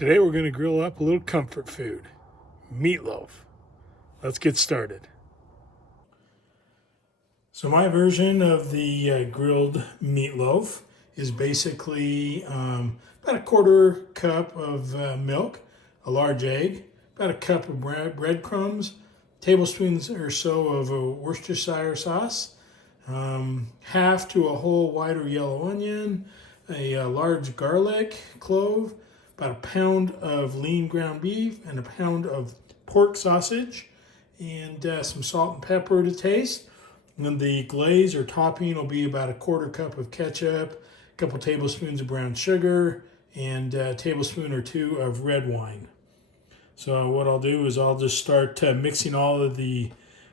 Today we're going to grill up a little comfort food, meatloaf. Let's get started. So my version of the grilled meatloaf is basically about a quarter cup of milk, a large egg, about a cup of breadcrumbs, tablespoons or so of a Worcestershire sauce, half to a whole white or yellow onion, a large garlic clove, about a pound of lean ground beef, and a pound of pork sausage, and some salt and pepper to taste. And the glaze or topping will be about a quarter cup of ketchup, a couple tablespoons of brown sugar, and a tablespoon or two of red wine. So what I'll do is I'll just start mixing all of the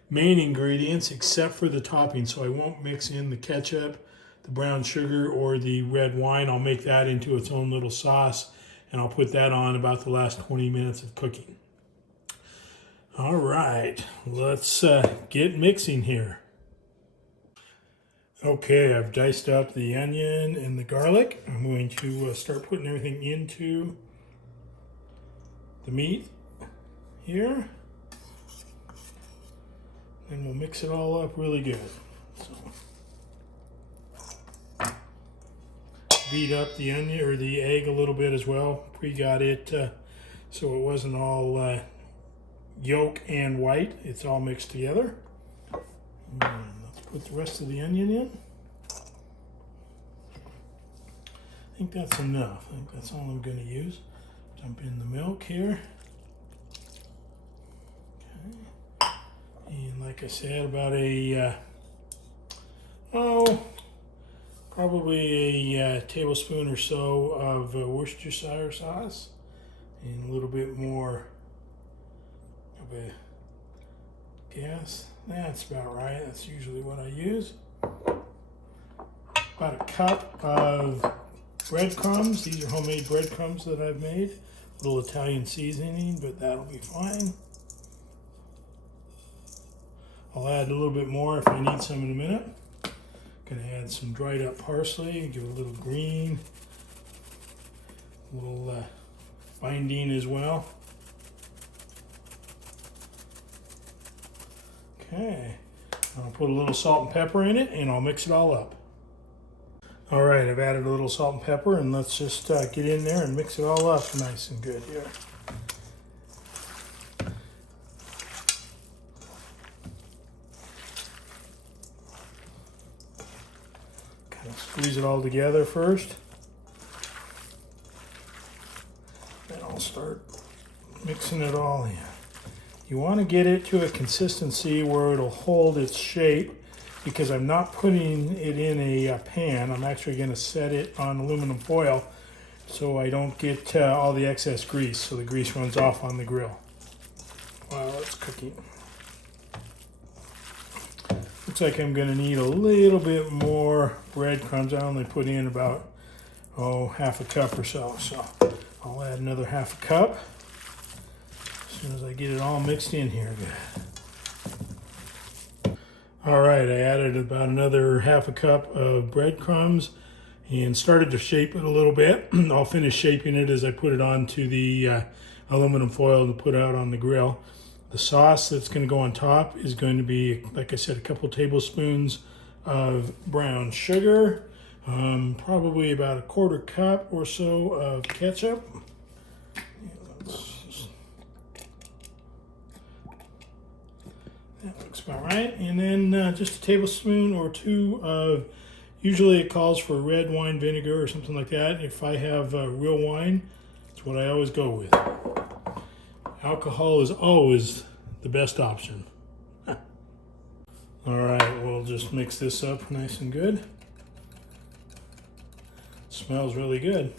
main ingredients except for the topping. So I won't mix in the ketchup, the brown sugar, or the red wine. I'll make that into its own little sauce, and I'll put that on about the last 20 minutes of cooking. All right, let's get mixing here. Okay, I've diced up the onion and the garlic. I'm going to start putting everything into the meat here. And we'll mix it all up really good. So, beat up the onion or the egg a little bit as well. Pre-got it so it wasn't all yolk and white. It's all mixed together. And let's put the rest of the onion in. I think that's enough. I think that's all I'm going to use. Dump in the milk here. Okay. And like I said, about probably a tablespoon or so of Worcestershire sauce, and a little bit more of a gas. That's about right. That's usually what I use. About a cup of breadcrumbs. These are homemade breadcrumbs that I've made. A little Italian seasoning, but that'll be fine. I'll add a little bit more if I need some in a minute. Gonna add some dried up parsley, give it a little green, a little binding as well. Okay, I'll put a little salt and pepper in it, and I'll mix it all up. All right, I've added a little salt and pepper, and let's just get in there and mix it all up nice and good here. Kind of squeeze it all together first. Then I'll start mixing it all in. You want to get it to a consistency where it'll hold its shape, because I'm not putting it in a pan. I'm actually going to set it on aluminum foil so I don't get all the excess grease, so the grease runs off on the grill while it's cooking. Looks like I'm going to need a little bit more breadcrumbs. I only put in about half a cup or so, so I'll add another half a cup as soon as I get it all mixed in here good. All right, I added about another half a cup of breadcrumbs and started to shape it a little bit. I'll finish shaping it as I put it onto the aluminum foil to put out on the grill. The sauce that's going to go on top is going to be, like I said, a couple tablespoons of brown sugar, probably about a quarter cup or so of ketchup. That looks about right. And then just a tablespoon or two of, usually it calls for red wine vinegar or something like that. If I have real wine, that's what I always go with. Alcohol is always the best option. All right, we'll just mix this up nice and good. Smells really good.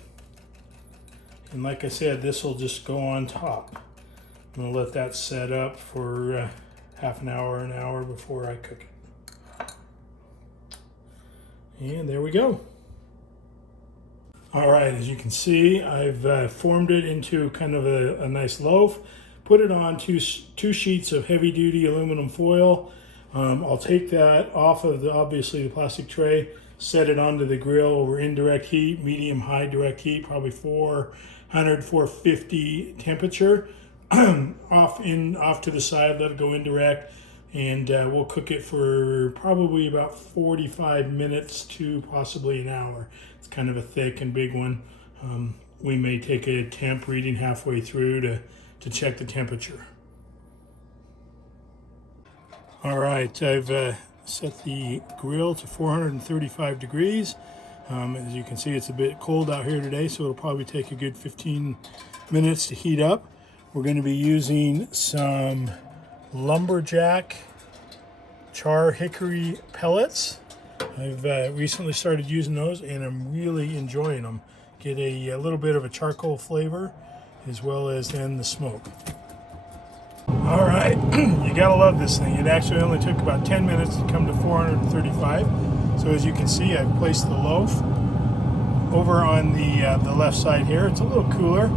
And like I said, this will just go on top. I'm gonna let that set up for half an hour before I cook it. And there we go. All right, as you can see, I've formed it into kind of a nice loaf. Put it on two sheets of heavy-duty aluminum foil. I'll take that off of obviously the plastic tray, set it onto the grill over indirect heat, medium-high direct heat, probably 4 100, 450 temperature. off to the side, let it go indirect, and we'll cook it for probably about 45 minutes to possibly an hour. It's kind of a thick and big one. We may take a temp reading halfway through to check the temperature. All right, I've set the grill to 435 degrees. As you can see, it's a bit cold out here today, so it'll probably take a good 15 minutes to heat up. We're going to be using some lumberjack char hickory pellets. I've recently started using those, and I'm really enjoying them. Get a little bit of a charcoal flavor, as well as then the smoke. All right, you gotta love this thing. It actually only took about 10 minutes to come to 435. So as you can see, I've placed the loaf over on the left side here. It's a little cooler.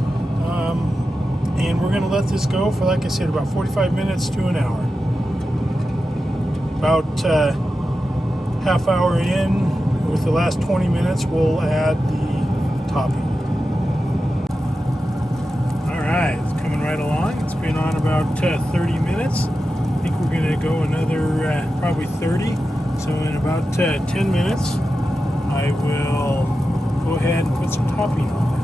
And we're gonna let this go for, like I said, about 45 minutes to an hour. About half hour in, with the last 20 minutes, we'll add the topping. All right, it's coming right along. It's been on about 30 minutes. I think we're gonna go another probably 30. So in about 10 minutes, I will go ahead and put some topping on it.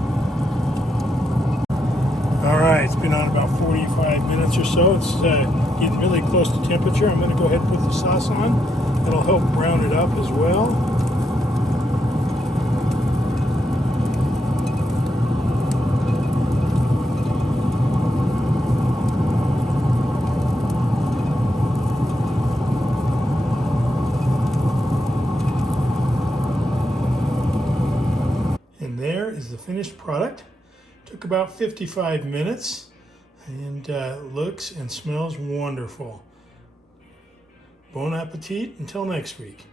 All right, it's been on about 45 minutes or so. It's getting really close to temperature. I'm going to go ahead and put the sauce on. That'll help brown it up as well. And there is the finished product. Took about 55 minutes, and looks and smells wonderful. Bon appetit until next week.